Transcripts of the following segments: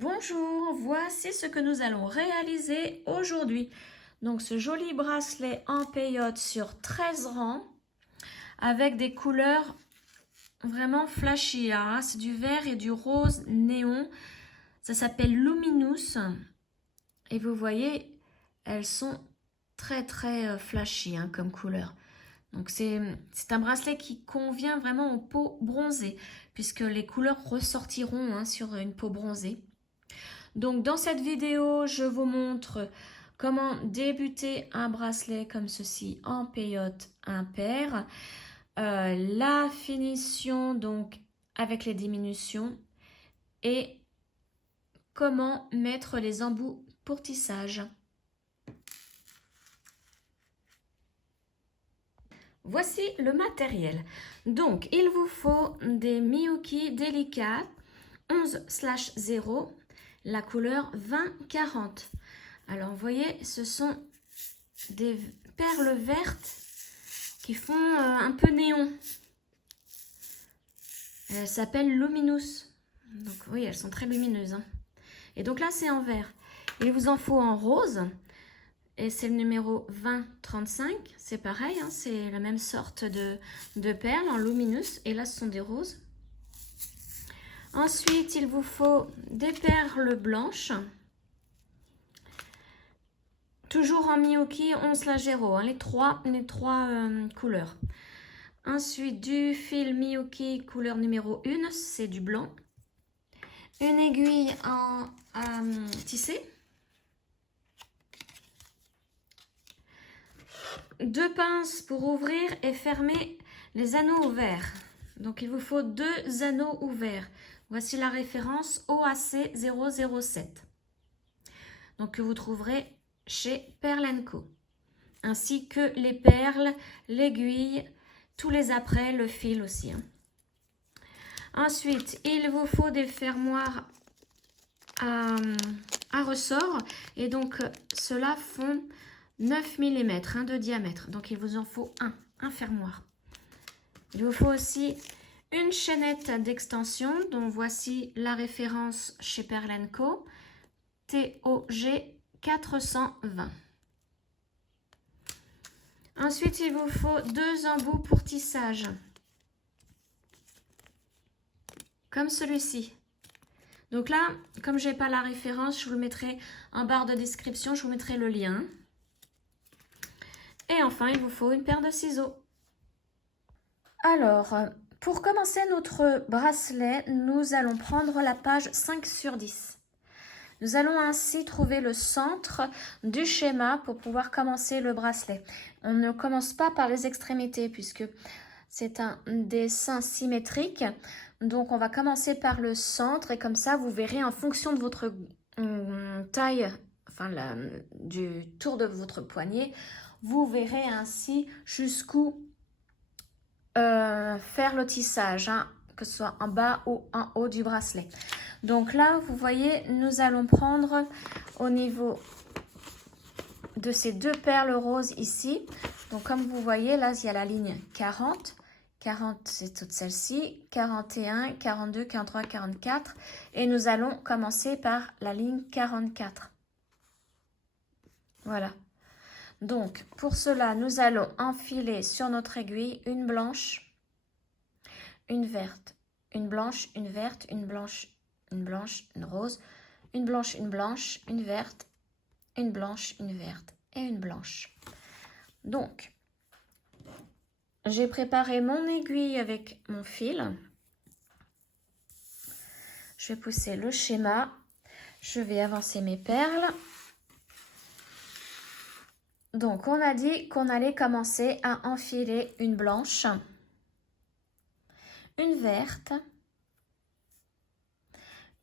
Bonjour, voici ce que nous allons réaliser aujourd'hui. Donc ce joli bracelet en peyote sur 13 rangs avec des couleurs vraiment flashy. Hein. C'est du vert et du rose néon. Ça s'appelle Luminous. Et vous voyez, elles sont très flashy hein, comme couleur. Donc c'est un bracelet qui convient vraiment aux peaux bronzées puisque les couleurs ressortiront hein, sur une peau bronzée. Donc dans cette vidéo, je vous montre comment débuter un bracelet comme ceci en peyote impair. La finition donc avec les diminutions et comment mettre les embouts pour tissage. Voici le matériel. Donc il vous faut des Miyuki délicats 11/0. La couleur 20-40. Alors, vous voyez, ce sont des perles vertes qui font un peu néon. Elles s'appellent Luminous. Donc, oui, elles sont très lumineuses. Hein. Et donc là, c'est en vert. Il vous en faut en rose. Et c'est le numéro 20-35. C'est pareil, hein, c'est la même sorte de perles en Luminous. Et là, ce sont des roses. Ensuite, il vous faut des perles blanches. Toujours en Miyuki 11/0, hein, les trois couleurs. Ensuite, du fil Miyuki couleur numéro 1, c'est du blanc. Une aiguille en tissé. 2 pinces pour ouvrir et fermer les anneaux ouverts. Donc, il vous faut 2 anneaux ouverts. Voici la référence OAC 007. Donc, que vous trouverez chez Perle & Co. Ainsi que les perles, l'aiguille, tous les apprêts, le fil aussi. Hein. Ensuite, il vous faut des fermoirs à ressort. Et donc, ceux-là font 9 mm hein, de diamètre. Donc, il vous en faut un fermoir. Il vous faut aussi une chaînette d'extension dont voici la référence chez Perle & Co. TOG 420. Ensuite, il vous faut 2 embouts pour tissage. Comme celui-ci. Donc là, comme je n'ai pas la référence, je vous le mettrai en barre de description, je vous mettrai le lien. Et enfin, il vous faut une paire de ciseaux. Alors, pour commencer notre bracelet, nous allons prendre la page 5/10. Nous allons ainsi trouver le centre du schéma pour pouvoir commencer le bracelet. On ne commence pas par les extrémités puisque c'est un dessin symétrique. Donc, on va commencer par le centre et comme ça, vous verrez en fonction de votre taille, enfin du tour de votre poignet, vous verrez ainsi jusqu'où faire le tissage, hein, que ce soit en bas ou en haut du bracelet. Donc là, vous voyez, nous allons prendre au niveau de ces 2 perles roses ici. Donc comme vous voyez, là, il y a la ligne 40. 40, c'est toute celle-ci. 41, 42, 43, 44. Et nous allons commencer par la ligne 44. Voilà. Donc, pour cela, nous allons enfiler sur notre aiguille une blanche, une verte, une blanche, une verte, une blanche, une blanche, une rose, une blanche, une verte, une blanche, une verte et une blanche. Donc, j'ai préparé mon aiguille avec mon fil. Je vais pousser le schéma. Je vais avancer mes perles. Donc, on a dit qu'on allait commencer à enfiler une blanche, une verte,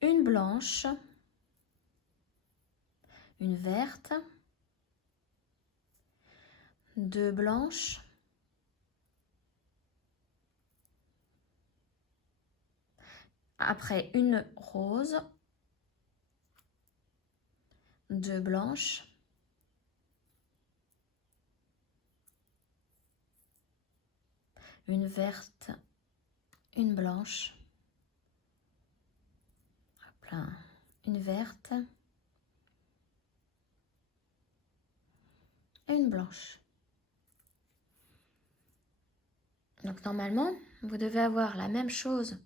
une blanche, une verte, 2 blanches, après une rose, 2 blanches, une verte, une blanche, hop là, une verte et une blanche. Donc normalement, vous devez avoir la même chose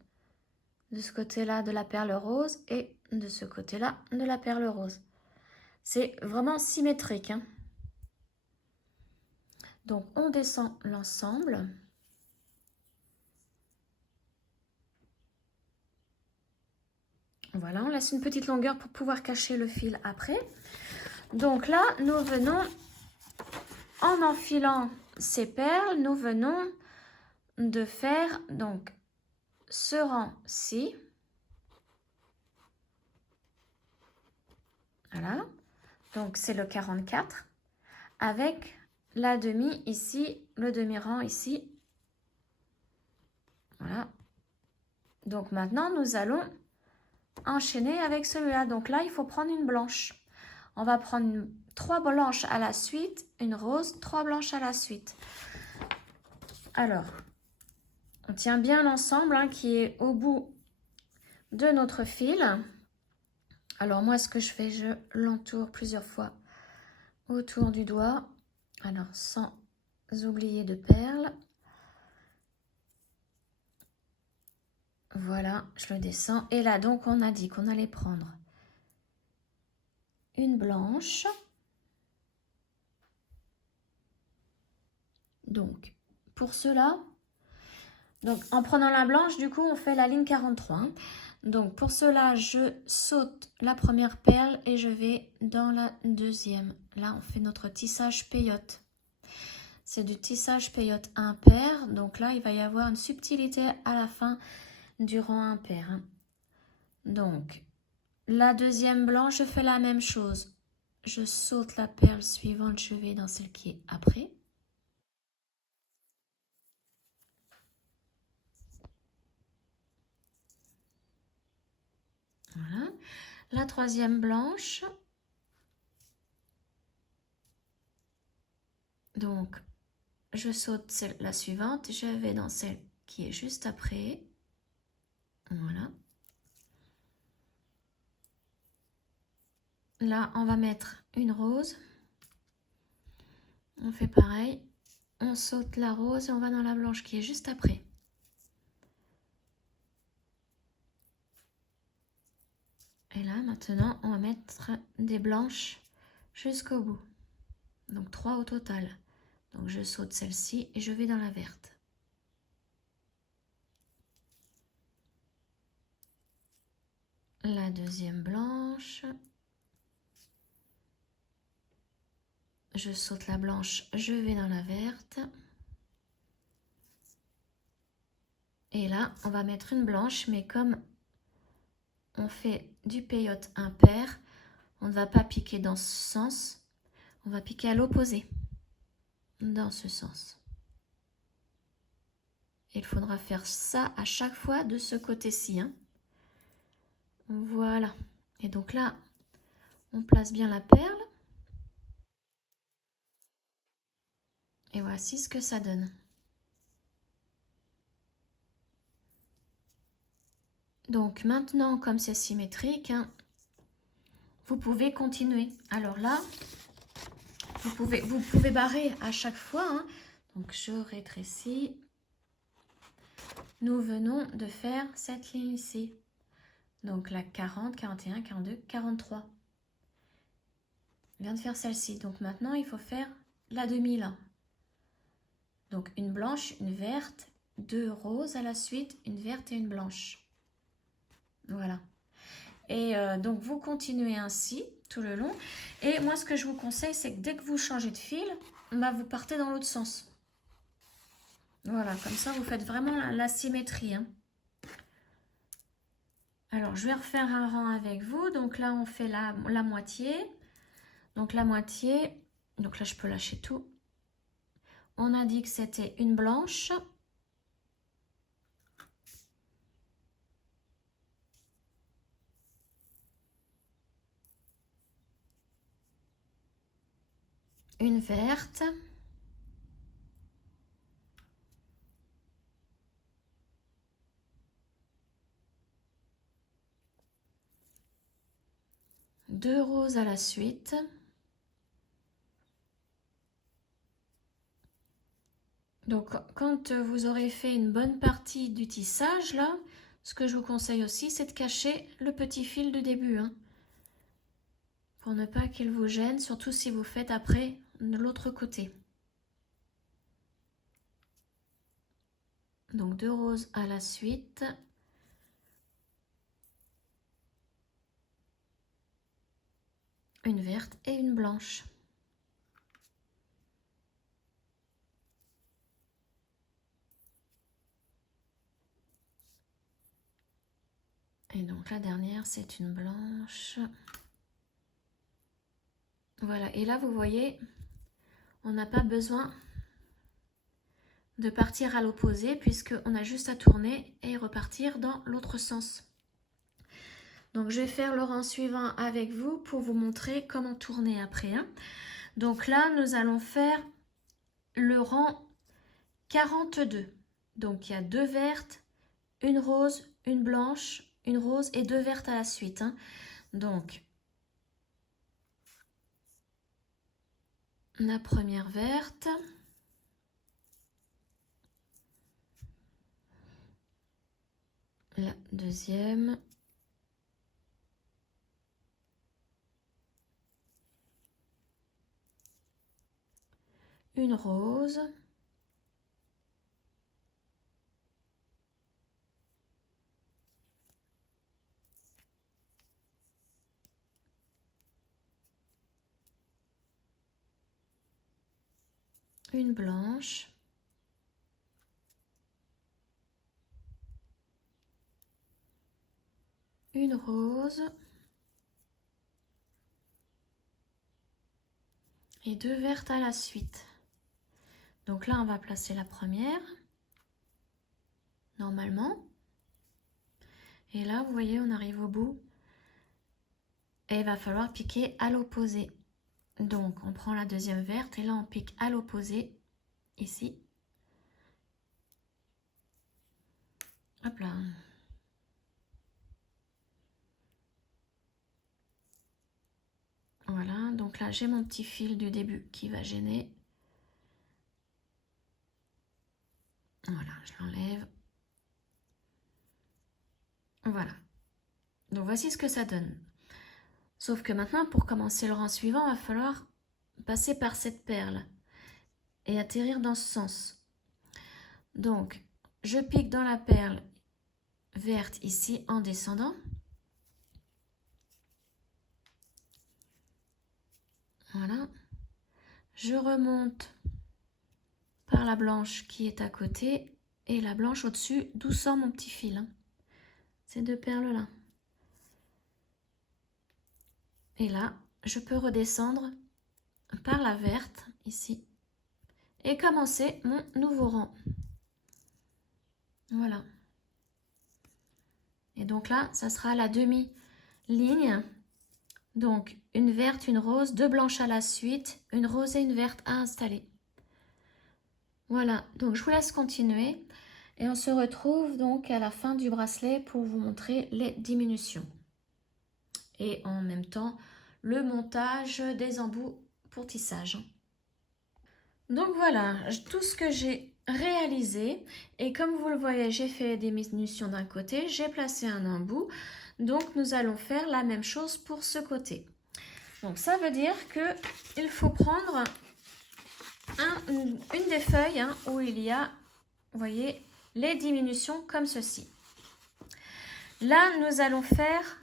de ce côté-là de la perle rose et de ce côté-là de la perle rose. C'est vraiment symétrique, hein. Donc on descend l'ensemble. Voilà, on laisse une petite longueur pour pouvoir cacher le fil après. Donc là, nous venons, en enfilant ces perles, nous venons de faire donc ce rang-ci. Voilà, donc c'est le 44 avec la demi ici, le demi-rang ici. Voilà. Donc maintenant, nous allons enchaîner avec celui-là. Donc là, il faut prendre une blanche. On va prendre 3 blanches à la suite, une rose, 3 blanches à la suite. Alors, on tient bien l'ensemble hein, qui est au bout de notre fil. Alors moi, ce que je fais, je l'entoure plusieurs fois autour du doigt. Alors, sans oublier de perles. Voilà, je le descends. Et là, donc, on a dit qu'on allait prendre une blanche. Donc, pour cela, donc en prenant la blanche, du coup, on fait la ligne 43. Hein. Donc, pour cela, je saute la première perle et je vais dans la deuxième. Là, on fait notre tissage peyote. C'est du tissage peyote impair. Donc là, il va y avoir une subtilité à la fin du rang impair. Hein. Donc, la deuxième blanche, je fais la même chose. Je saute la perle suivante, je vais dans celle qui est après. Voilà. La troisième blanche. Donc, je saute la suivante, je vais dans celle qui est juste après. Voilà. Là, on va mettre une rose. On fait pareil. On saute la rose et on va dans la blanche qui est juste après. Et là, maintenant, on va mettre des blanches jusqu'au bout. Donc, 3 au total. Donc, je saute celle-ci et je vais dans la verte. La deuxième blanche. Je saute la blanche, je vais dans la verte. Et là, on va mettre une blanche, mais comme on fait du peyote impair, on ne va pas piquer dans ce sens, on va piquer à l'opposé, dans ce sens. Il faudra faire ça à chaque fois de ce côté-ci. Hein. Voilà. Et donc là, on place bien la perle. Et voici ce que ça donne. Donc maintenant, comme c'est symétrique, hein, vous pouvez continuer. Alors là, vous pouvez barrer à chaque fois. Hein. Donc je rétrécis. Nous venons de faire cette ligne ici. Donc la 40, 41, 42, 43. On vient de faire celle-ci. Donc maintenant, il faut faire la demi là. Donc une blanche, une verte, 2 roses à la suite, une verte et une blanche. Voilà. Et donc vous continuez ainsi tout le long. Et moi, ce que je vous conseille, c'est que dès que vous changez de fil, bah, vous partez dans l'autre sens. Voilà, comme ça, vous faites vraiment la symétrie. Hein. Alors, je vais refaire un rang avec vous. Donc là, on fait la moitié. Donc la moitié, donc là, je peux lâcher tout. On a dit que c'était une blanche. Une verte. 2 roses à la suite. Donc, quand vous aurez fait une bonne partie du tissage, là, ce que je vous conseille aussi, c'est de cacher le petit fil de début, hein, pour ne pas qu'il vous gêne, surtout si vous faites après de l'autre côté. Donc, 2 roses à la suite. Une verte et une blanche. Et donc la dernière, c'est une blanche. Voilà, et là vous voyez, on n'a pas besoin de partir à l'opposé puisqu'on a juste à tourner et repartir dans l'autre sens. Donc je vais faire le rang suivant avec vous pour vous montrer comment tourner après, hein. Donc là, nous allons faire le rang 42. Donc il y a 2 vertes, une rose, une blanche, une rose et 2 vertes à la suite, hein. Donc la première verte, la deuxième, une rose, une blanche, une rose et 2 vertes à la suite. Donc là, on va placer la première, normalement. Et là, vous voyez, on arrive au bout. Et il va falloir piquer à l'opposé. Donc, on prend la deuxième verte et là, on pique à l'opposé, ici. Hop là. Voilà, donc là, j'ai mon petit fil du début qui va gêner. Voilà, je l'enlève. Voilà. Donc, voici ce que ça donne. Sauf que maintenant, pour commencer le rang suivant, il va falloir passer par cette perle et atterrir dans ce sens. Donc, je pique dans la perle verte ici en descendant. Voilà. Je remonte par la blanche qui est à côté et la blanche au-dessus, d'où sort mon petit fil, hein. Ces 2 perles-là. Et là, je peux redescendre par la verte, ici, et commencer mon nouveau rang. Voilà. Et donc là, ça sera la demi-ligne. Donc, une verte, une rose, 2 blanches à la suite, une rose et une verte à installer. Voilà, donc je vous laisse continuer. Et on se retrouve donc à la fin du bracelet pour vous montrer les diminutions. Et en même temps, le montage des embouts pour tissage. Donc voilà, tout ce que j'ai réalisé. Et comme vous le voyez, j'ai fait des diminutions d'un côté, j'ai placé un embout. Donc nous allons faire la même chose pour ce côté. Donc ça veut dire qu'il faut prendre une des feuilles, hein, où il y a, vous voyez, les diminutions comme ceci. Là, nous allons faire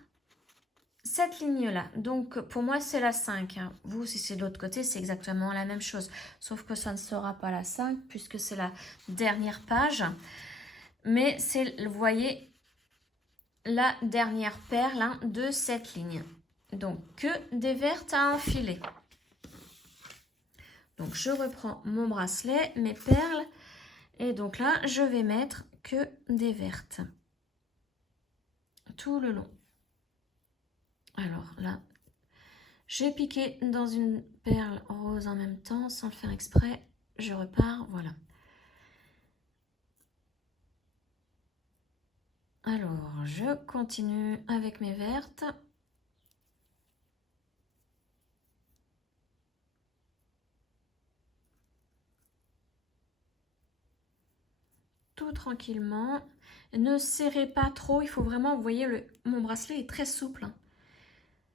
cette ligne-là. Donc, pour moi, c'est la 5. Hein. Vous, si c'est de l'autre côté, c'est exactement la même chose. Sauf que ça ne sera pas la 5 puisque c'est la dernière page. Mais c'est, vous voyez, la dernière perle, hein, de cette ligne. Donc, que des vertes à enfiler. Donc, je reprends mon bracelet, mes perles. Et donc là, je vais mettre que des vertes. Tout le long. Alors là, j'ai piqué dans une perle rose en même temps, sans le faire exprès. Je repars, voilà. Alors, je continue avec mes vertes. tout tranquillement. Ne serrez pas trop, il faut vraiment, vous voyez, mon bracelet est très souple.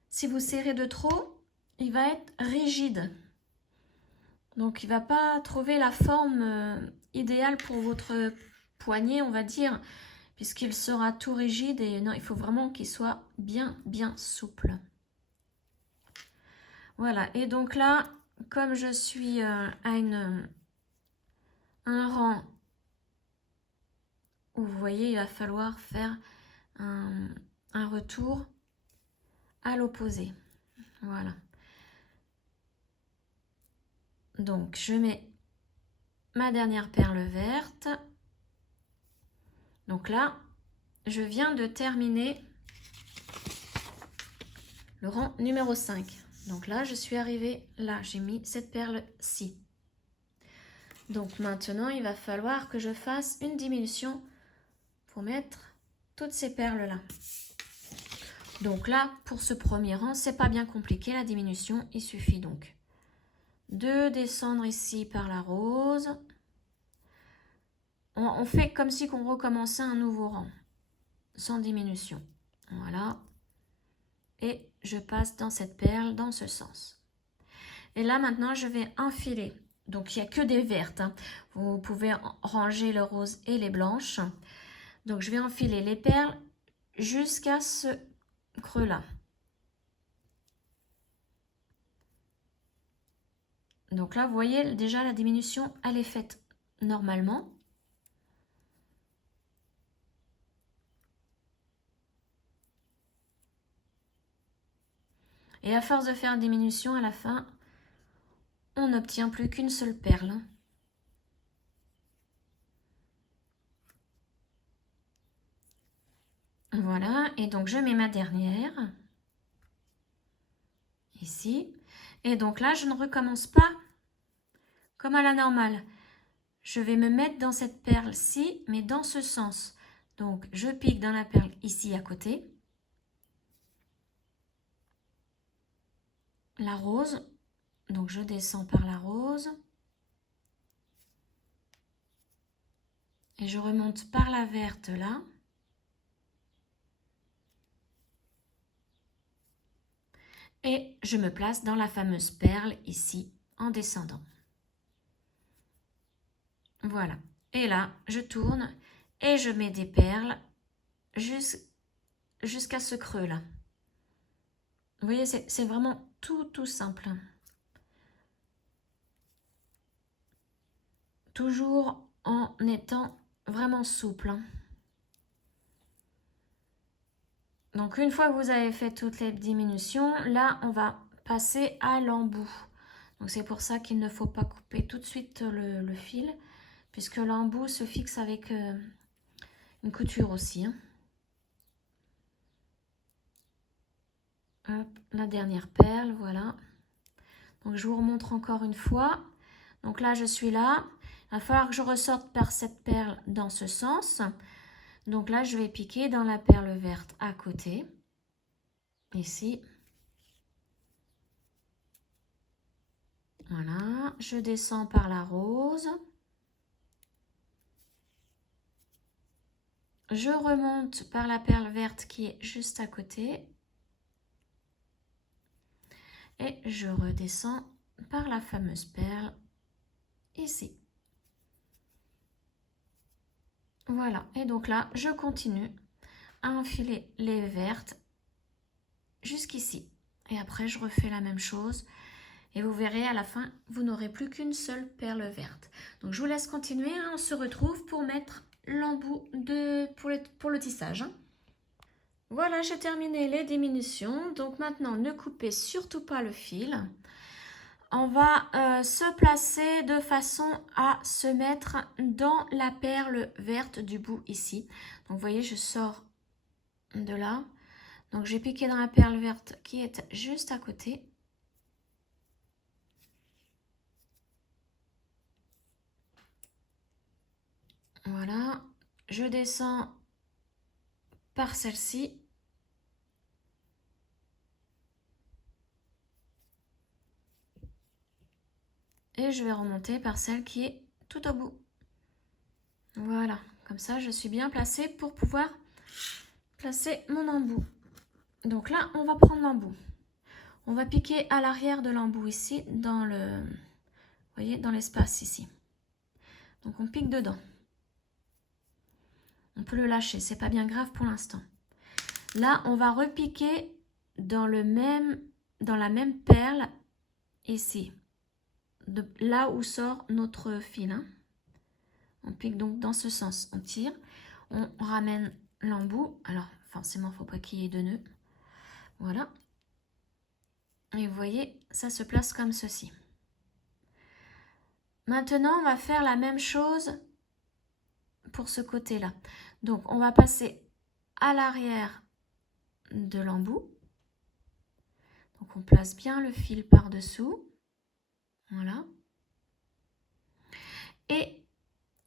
Si vous serrez de trop, il va être rigide. Donc il ne va pas trouver la forme idéale pour votre poignet, on va dire, puisqu'il sera tout rigide. Et non, il faut vraiment qu'il soit bien, bien souple. Voilà, et donc là, comme je suis à un rang où vous voyez, il va falloir faire un retour à l'opposé. Voilà. Donc, je mets ma dernière perle verte. Donc là, je viens de terminer le rang numéro 5. Donc là, je suis arrivée là, j'ai mis cette perle-ci. Donc maintenant, il va falloir que je fasse une diminution pour mettre toutes ces perles-là. Donc là, pour ce premier rang, c'est pas bien compliqué la diminution. Il suffit donc de descendre ici par la rose. On fait comme si on recommençait un nouveau rang, sans diminution. Voilà. Et je passe dans cette perle, dans ce sens. Et là, maintenant, je vais enfiler. Donc, il n'y a que des vertes. Hein. Vous pouvez ranger le rose et les blanches. Donc, je vais enfiler les perles jusqu'à ce creux-là. Donc là, vous voyez, déjà, la diminution, elle est faite normalement. Et à force de faire une diminution, à la fin, on n'obtient plus qu'une seule perle. Voilà, et donc je mets ma dernière, ici. Et donc là, je ne recommence pas comme à la normale. Je vais me mettre dans cette perle-ci, mais dans ce sens. Donc, je pique dans la perle ici à côté. La rose, donc je descends par la rose. Et je remonte par la verte là. Et je me place dans la fameuse perle ici en descendant. Voilà. Et là, je tourne et je mets des perles jusqu'à ce creux là. Vous voyez, c'est vraiment tout simple. Toujours en étant vraiment souple. Donc une fois que vous avez fait toutes les diminutions, là on va passer à l'embout. Donc c'est pour ça qu'il ne faut pas couper tout de suite le fil, puisque l'embout se fixe avec une couture aussi. Hein. Hop, la dernière perle, voilà. Donc je vous remontre encore une fois. Donc là je suis là. Il va falloir que je ressorte par cette perle dans ce sens. Donc là je vais piquer dans la perle verte à côté. Ici. Voilà, je descends par la rose. Je remonte par la perle verte qui est juste à côté. Et je redescends par la fameuse perle ici. Voilà, et donc là, je continue à enfiler les vertes jusqu'ici. Et après, je refais la même chose. Et vous verrez, à la fin, vous n'aurez plus qu'une seule perle verte. Donc, je vous laisse continuer. Hein. On se retrouve pour mettre l'embout pour le tissage. Hein. Voilà, j'ai terminé les diminutions. Donc, maintenant, ne coupez surtout pas le fil. On va se placer de façon à se mettre dans la perle verte du bout ici. Donc, vous voyez, je sors de là. Donc, j'ai piqué dans la perle verte qui est juste à côté. Voilà. Je descends par celle-ci. Et je vais remonter par celle qui est tout au bout. Voilà, Comme ça, je suis bien placée pour pouvoir placer mon embout. Donc là, on va prendre l'embout. On va piquer à l'arrière de l'embout ici, dans le, vous voyez, dans l'espace ici. Donc on pique dedans. On peut le lâcher, c'est pas bien grave pour l'instant. Là, on va repiquer dans la même perle ici, de là où sort notre fil. Hein. On pique donc dans ce sens, on tire, on ramène l'embout. Alors forcément, il ne faut pas qu'il y ait de nœuds. Voilà. Et vous voyez, ça se place comme ceci. Maintenant, on va faire la même chose pour ce côté-là. Donc, on va passer à l'arrière de l'embout. Donc, on place bien le fil par-dessous. Voilà. Et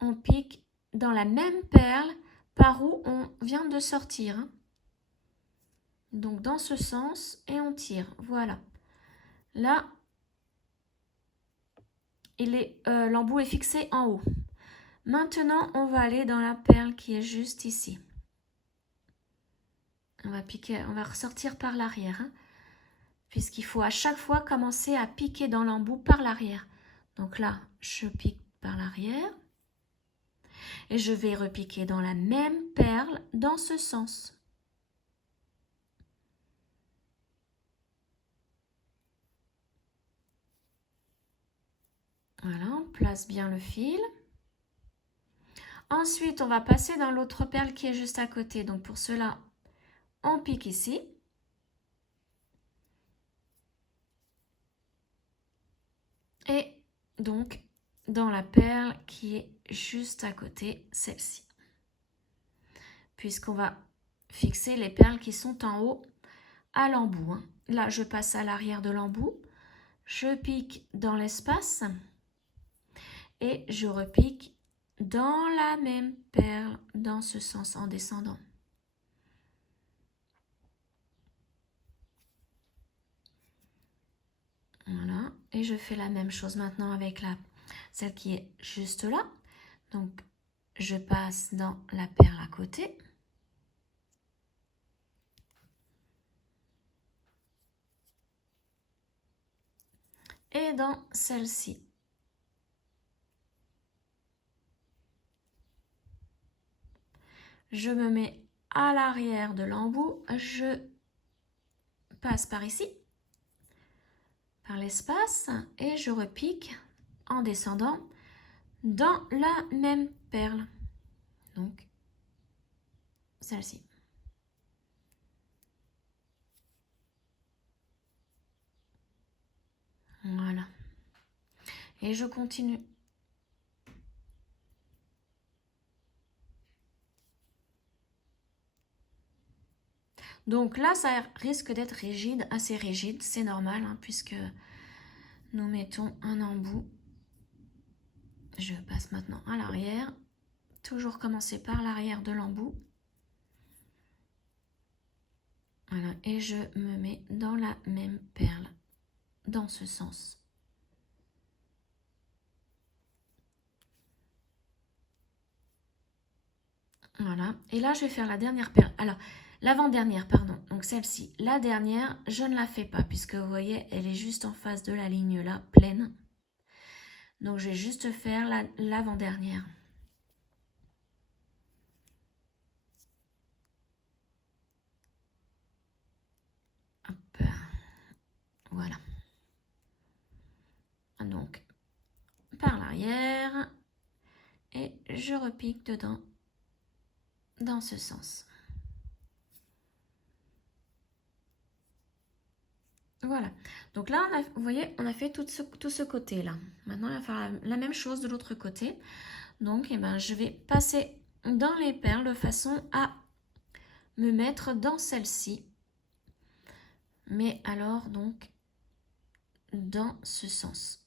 on pique dans la même perle par où on vient de sortir. Hein. Donc, dans ce sens, et on tire. Voilà. Là, l'embout est fixé en haut. Maintenant, on va aller dans la perle qui est juste ici. On va piquer, on va ressortir par l'arrière, hein, puisqu'il faut à chaque fois commencer à piquer dans l'embout par l'arrière. Donc là, je pique par l'arrière et je vais repiquer dans la même perle dans ce sens. Voilà, on place bien le fil. Ensuite, on va passer dans l'autre perle qui est juste à côté. Donc pour cela, on pique ici. Et donc, dans la perle qui est juste à côté, celle-ci. Puisqu'on va fixer les perles qui sont en haut à l'embout. Hein. Là, je passe à l'arrière de l'embout. Je pique dans l'espace. Et je repique dans la même perle, dans ce sens, en descendant. Voilà. Et je fais la même chose maintenant avec celle qui est juste là. Donc, je passe dans la perle à côté. Et dans celle-ci. Je me mets à l'arrière de l'embout. Je passe par ici, par l'espace, et je repique en descendant dans la même perle. Donc, celle-ci. Voilà. Et je continue. Donc là, ça risque d'être rigide, assez rigide. C'est normal, hein, puisque nous mettons un embout. Je passe maintenant à l'arrière. Toujours commencer par l'arrière de l'embout. Voilà. Et je me mets dans la même perle, dans ce sens. Voilà. Et là, je vais faire la dernière perle. Alors, l'avant-dernière, pardon. Donc celle-ci. La dernière, je ne la fais pas, puisque vous voyez, elle est juste en face de la ligne là, pleine. Donc, je vais juste faire l'avant-dernière. Hop. Voilà. Donc, par l'arrière. Et je repique dedans, dans ce sens. Voilà. Donc là, vous voyez, on a fait tout ce côté-là. Maintenant, il va faire la même chose de l'autre côté. Donc, eh ben, je vais passer dans les perles de façon à me mettre dans celle-ci. Mais alors, donc, dans ce sens.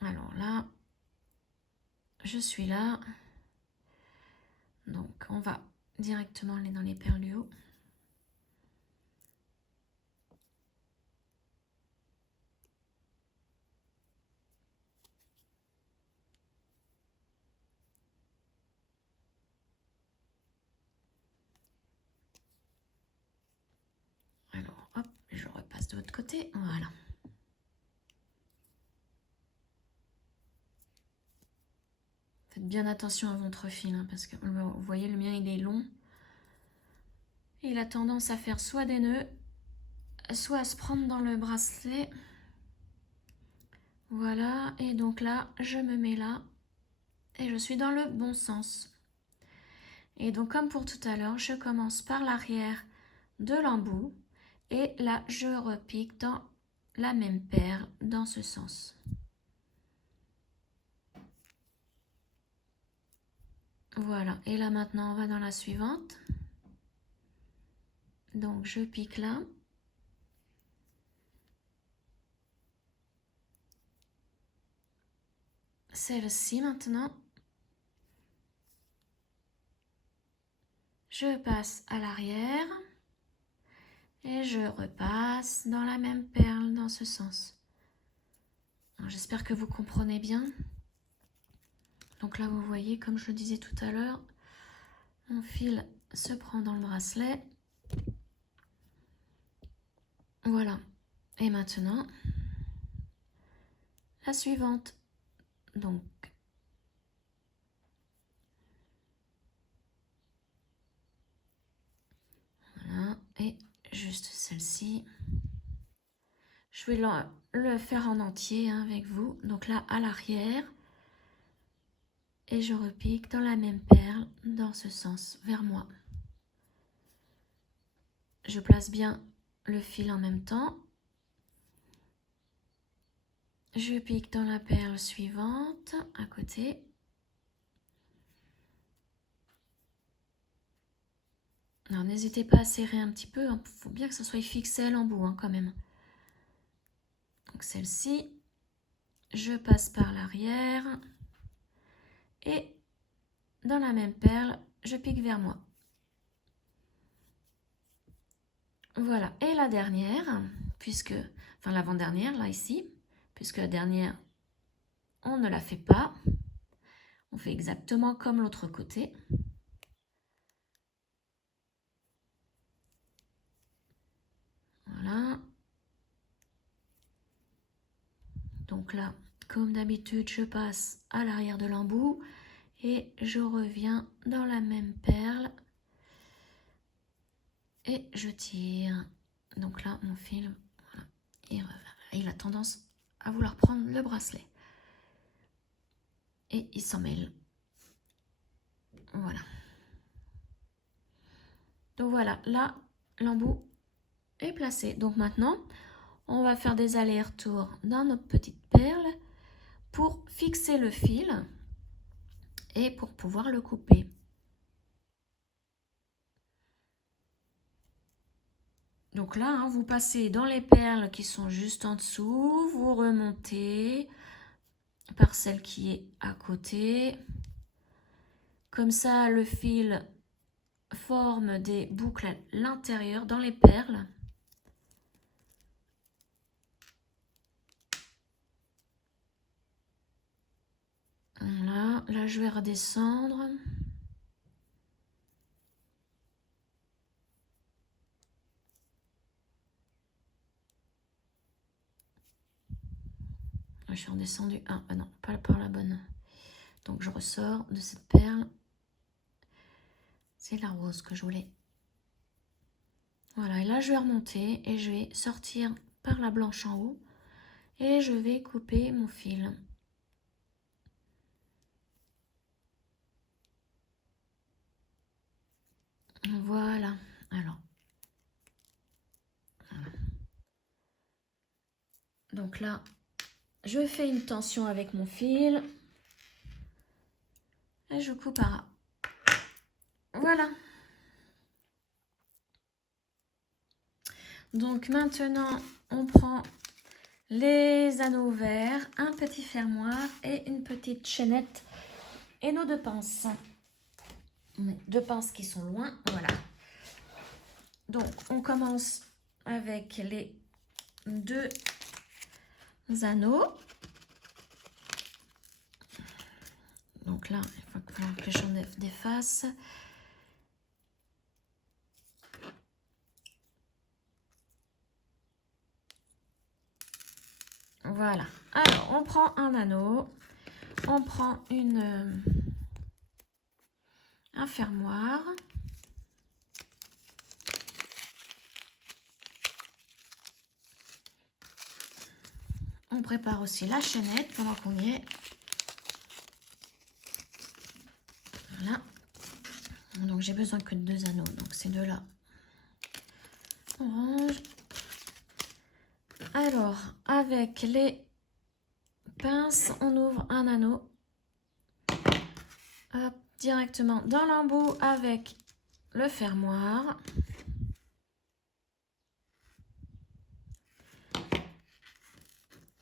Alors là, je suis là. Donc, on va directement aller dans les perles du haut. de l'autre côté. Voilà. Faites bien attention à votre fil, hein, parce que vous voyez, le mien, il est long. Et il a tendance à faire soit des nœuds, soit à se prendre dans le bracelet. Voilà, et donc là, je me mets là, et je suis dans le bon sens. Et donc, comme pour tout à l'heure, je commence par l'arrière de l'embout, et là, je repique dans la même perle, dans ce sens. Voilà, et là maintenant, on va dans la suivante. Donc, je pique là. Celle-ci maintenant. Je passe à l'arrière. Et je repasse dans la même perle, dans ce sens. J'espère que vous comprenez bien. Donc là, vous voyez, comme je le disais tout à l'heure, mon fil se prend dans le bracelet. Voilà. Et maintenant, la suivante. Donc, voilà. Et juste celle-ci. Je vais le faire en entier hein, avec vous. Donc là, à l'arrière. Et je repique dans la même perle, dans ce sens, vers moi. Je place bien le fil en même temps. Je pique dans la perle suivante, à côté. Alors, n'hésitez pas à serrer un petit peu. Il faut bien que ça soit fixé à l'embout, hein, quand même. Donc, celle-ci, je passe par l'arrière. Et dans la même perle, je pique vers moi. Voilà. Et la dernière, enfin l'avant-dernière, là, ici, puisque la dernière, on ne la fait pas. On fait exactement comme l'autre côté. Voilà. Donc là, comme d'habitude, je passe à l'arrière de l'embout et je reviens dans la même perle et je tire. Donc là, mon fil, voilà, il a tendance à vouloir prendre le bracelet. Et il s'en mêle. Voilà. Donc voilà, là, l'embout est placé. Donc maintenant, on va faire des allers-retours dans notre petite perle pour fixer le fil et pour pouvoir le couper. Donc là, hein, vous passez dans les perles qui sont juste en dessous, vous remontez par celle qui est à côté. Comme ça, le fil forme des boucles à l'intérieur, dans les perles. Voilà, là je vais redescendre. Je suis redescendue. Ah non, pas par la bonne. Donc je ressors de cette perle. C'est la rose que je voulais. Voilà, et là je vais remonter et je vais sortir par la blanche en haut. Et je vais couper mon fil. Voilà. Alors. Voilà. Donc là, je fais une tension avec mon fil. Et je coupe à ras. Voilà. Donc maintenant, on prend les anneaux verts, un petit fermoir et une petite chaînette et nos deux pinces. Deux pinces qui sont loin, voilà. Donc, on commence avec les deux anneaux. Donc là, il va falloir que j'en défasse. Voilà. Alors, on prend un anneau. On prend un fermoir. On prépare aussi la chaînette pendant qu'on y est. Voilà. Donc j'ai besoin que de 2 anneaux. Donc ces deux-là. Orange. Alors, avec les pinces, on ouvre un anneau. Hop, directement dans l'embout avec le fermoir.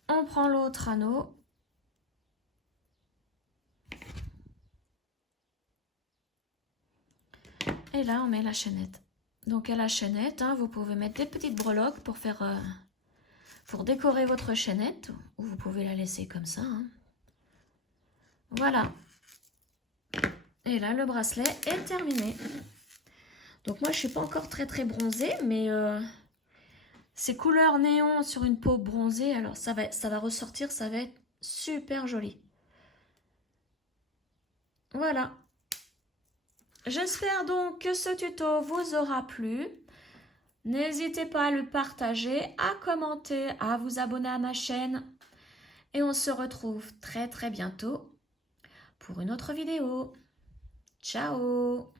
On prend l'autre anneau. Et là, on met la chaînette. Donc à la chaînette, hein, vous pouvez mettre des petites breloques pour faire, pour décorer votre chaînette. Ou vous pouvez la laisser comme ça. Hein. Voilà. Et là, le bracelet est terminé. Donc moi, je suis pas encore très bronzée, mais ces couleurs néon sur une peau bronzée, alors ça va ressortir, ça va être super joli. Voilà. J'espère donc que ce tuto vous aura plu. N'hésitez pas à le partager, à commenter, à vous abonner à ma chaîne. Et on se retrouve très bientôt pour une autre vidéo. Ciao!